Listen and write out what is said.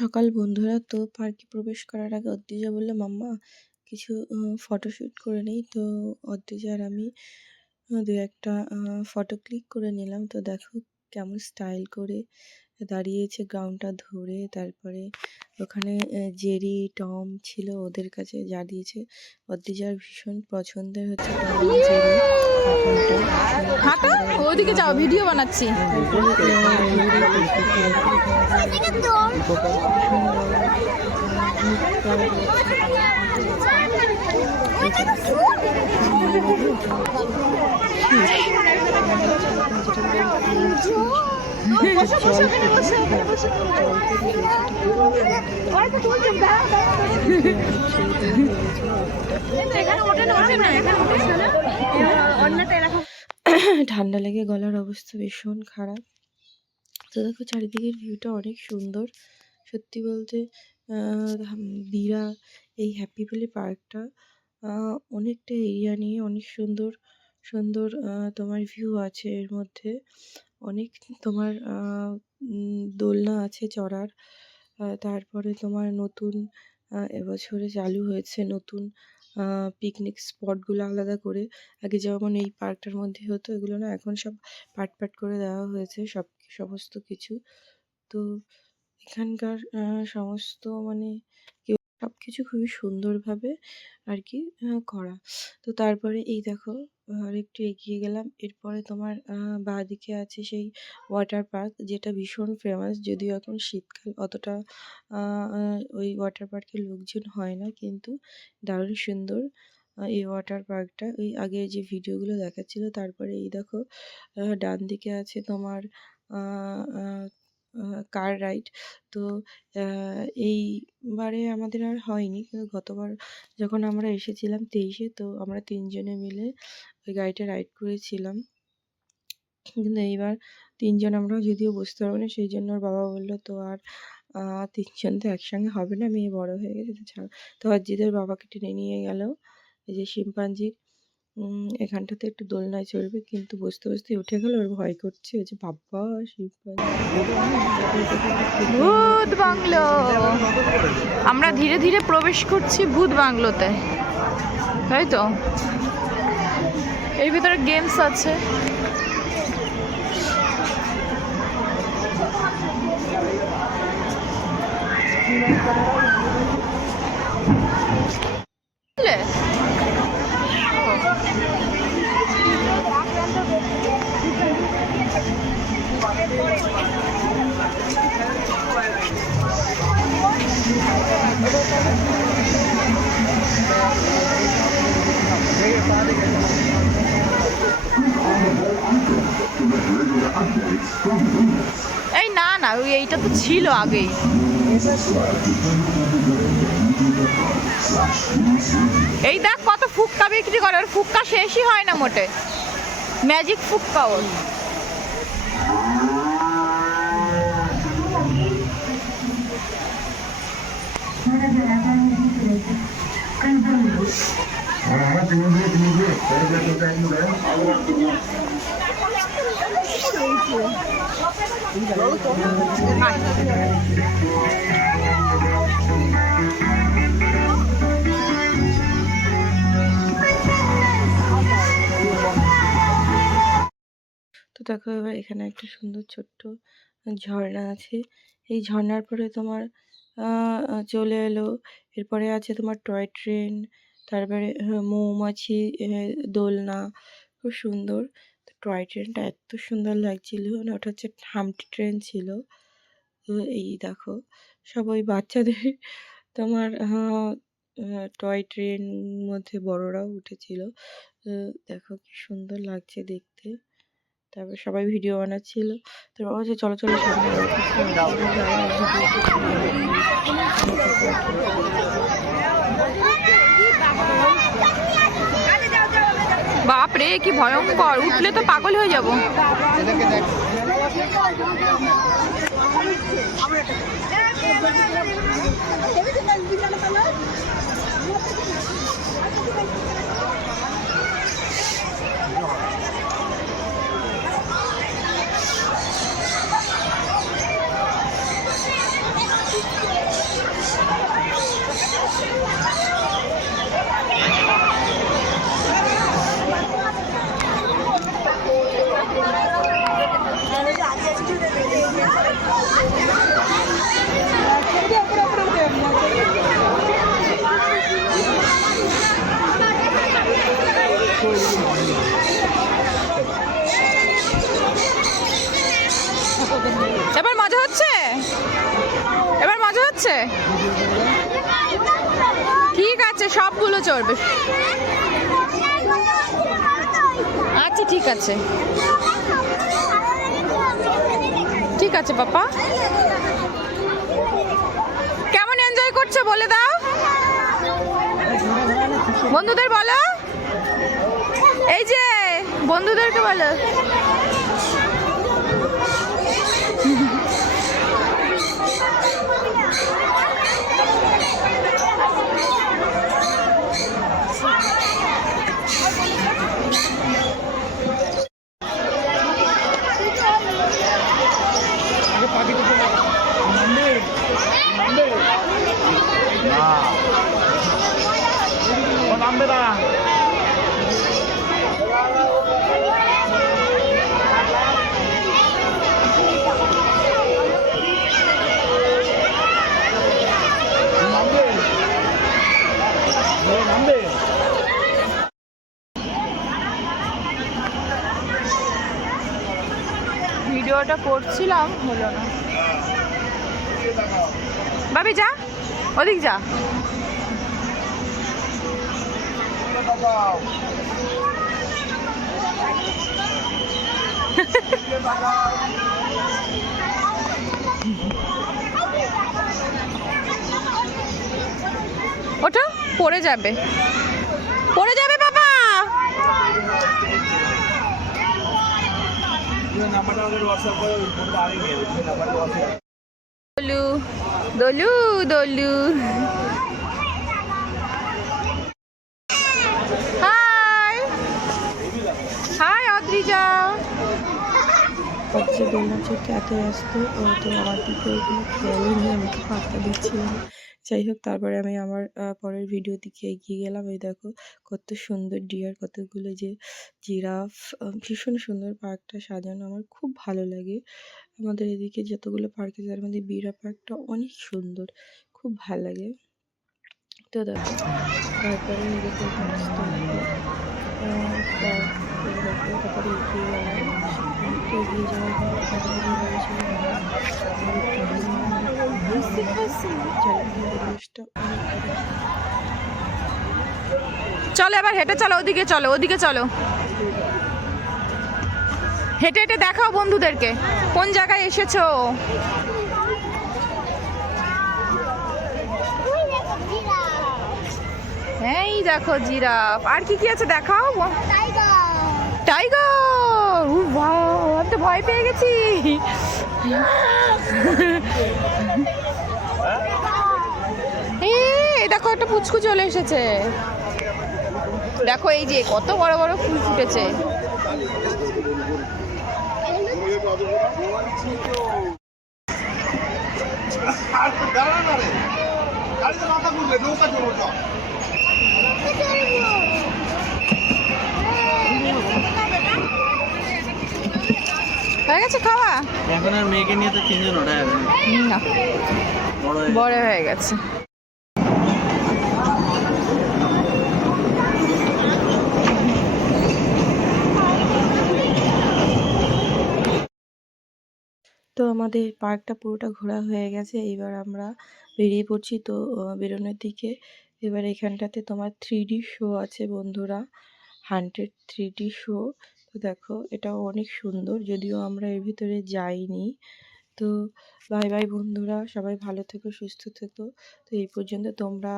সকাল বন্ধুরা, তো পার্কে প্রবেশ করার আগে অদ্রিজা বললো মাম্মা কিছু ফটোশ্যুট করে নেই। তো অদ্রিজা আর আমি দু একটা ফটো ক্লিক করে নিলাম। তো দেখো কেমন স্টাইল করে দাঁড়িয়েছে গ্রাউন্ডটা ধরে। তারপরে ওখানে জেরি টম ছিল, ওদের কাছে যা দিয়েছে। অদ্রিজার ভীষণ পছন্দের হচ্ছে টম জেরি। ওদিকে যাও, ভিডিও বানাচ্ছি। ঠান্ডা লেগে গলার অবস্থা ভীষণ খারাপ। তো দেখো চারিদিকের ভিউটা অনেক সুন্দর। সত্যি বলতে বীরা এই হ্যাপি ভ্যালি পার্কটা অনেকটা এরিয়া নিয়ে অনেক সুন্দর সুন্দর তোমার ভিউ আছে। এর মধ্যে অনেক তোমার দোলনা আছে চড়ার। তারপরে তোমার নতুন এবছরে চালু হয়েছে নতুন পিকনিক স্পটগুলো আলাদা করে। আগে যেমন এই পার্কটার মধ্যে হতো, এগুলো না এখন সব পার্ট পার্ট করে দেওয়া হয়েছে সমস্ত কিছু। তো এখানকার সমস্ত মানে সব কিছু খুবই সুন্দরভাবে আর কি করা। তো তারপরে এই দেখো আর একটু এগিয়ে গেলাম, এরপরে তোমার বাঁদিকে আছে সেই ওয়াটার পার্ক, যেটা ভীষণ ফেমাস। যদিও এখন শীতকাল, অতটা ওই ওয়াটার পার্কে লোকজন হয় না, কিন্তু দারুণ সুন্দর এই ওয়াটার পার্কটা। ওই আগে যে ভিডিওগুলো দেখাচ্ছিল। তারপরে এই দেখো ডান দিকে আছে তোমার কার রাইড। তো এইবারে আমাদের আর হয়নি, কিন্তু গতবার যখন আমরা এসেছিলাম 23-এ, তো আমরা 3 জনে মিলে ওই গাড়িটা রাইড করেছিলাম। কিন্তু এইবার 3 জন আমরা যদিও বসতে পারবো না, সেই জন্য ওর বাবা বললো তো আর 3 জন তো একসঙ্গে হবে না, মেয়ে বড় হয়ে গেছে তো ছাড়। তো অর্জিতের বাবাকে টেনে নিয়ে গেল এই যে শিম্পাঞ্জির এখানটাতে একটু দোলনায় চড়বে, কিন্তু বসতে বসতে উঠে গেল, ওর ভয় করছে। ওই যে বাবা ভূত বাংলো, আমরা ধীরে ধীরে প্রবেশ করছি ভূত বাংলোতে, তাই তো। এর ভিতরে গেমস আছে। এই না না, ওই এইটা তো ছিল আগেই। এই দেখ কত ফুক্কা বিক্রি করে, ওর ফুক্কা শেষই হয় না মোটে, ম্যাজিক ফুক্কা ওর। তো দেখো এবার এখানে একটা সুন্দর ছোট্ট ঝর্ণা আছে। এই ঝর্ণার পরে তোমার চলে এলো, এরপরে আছে তোমার টয় ট্রেন, তারপরে মৌমাছি দোলনা, খুব সুন্দর। তো টয় ট্রেনটা এত সুন্দর লাগছিল, মানে ওটা হচ্ছে হাম্পটি ট্রেন ছিল। তো এই দেখো সব ওই বাচ্চাদের তোমার টয় ট্রেন মধ্যে বড়রাও উঠেছিল। তো দেখো কি সুন্দর লাগছে দেখতে। তারপর সবাই ভিডিও বানাচ্ছিল। তো বাবা যে চলো চলো বাপ রে কি ভয়ঙ্কর, উঠলে তো পাগল হয়ে যাব। এবার মজা হচ্ছে, এবার মজা হচ্ছে। ঠিক আছে, সবগুলো চড়বে। আচ্ছা ঠিক আছে, ঠিক আছে পাপা। কেমন এনজয় করছো বলে দাও, বন্ধুদের বলো, এই যে বন্ধুদেরকে বলো। ভিডিওটা করছিলাম, হলো না। বাবি যা, ওদিক যা। ওটা পড়ে যাবে, পড়ে যাবে বাবা। দোলু দোলু দোলু, হাই হাই অদ্রিজা। যে দোলনা চড়তে এত ব্যস্ত, তো আমার দিকে ওইগুলো খেয়ালই নিয়ে আমাকে পাত্তা দিচ্ছিল না। যাই হোক, তারপরে আমি আমার পরের ভিডিও দিকে এগিয়ে গেলাম। এই দেখো কত সুন্দর ডিয়ার, কতগুলো যে জিরাফ, ভীষণ সুন্দর পার্কটা সাজানো, আমার খুব ভালো লাগে। আমাদের এদিকে যতগুলো পার্ক আছে তার মধ্যে বিড়া পার্কটা অনেক সুন্দর, খুব ভালো লাগে। তো দেখো তারপরে এদিকে রাস্তা তারপরে এগিয়ে গেলাম। একটু এগিয়ে যাওয়ার পর পরিবেশটা চলো এবার হেঁটে চলো, ওদিকে চলো, ওদিকে চলো, হেঁটে হেঁটে দেখাও বন্ধুদেরকে কোন জায়গায় এসেছো। এই দেখো জিরাফ, আর কি কি আছে দেখাও। টাইগার, ও বাবা, আমি তো ভয় পেয়ে গেছি। এই দেখো একটা পুচকু চলে এসেছে, দেখো এই যে কত বড় বড় ফুল ফুটেছে। হয়ে গেছে খাওয়া? এখন আর মেয়েকে নিয়ে তো তিনজন ওঠা যাবে না, বড় হয়ে গেছে। তো আমাদের পার্কটা পুরোটা ঘোরা হয়ে গেছে, এবার আমরা বেরিয়ে পড়ছি। তো বেরোনোর দিকে এবার এখানটাতে তোমার 3D শো আছে বন্ধুরা, 100 3D শো। তো দেখো এটাও অনেক সুন্দর, যদিও আমরা এর ভিতরে যাইনি। তো বাই বাই বন্ধুরা, সবাই ভালো থেকো, সুস্থ থেকো। তো এই পর্যন্ত তোমরা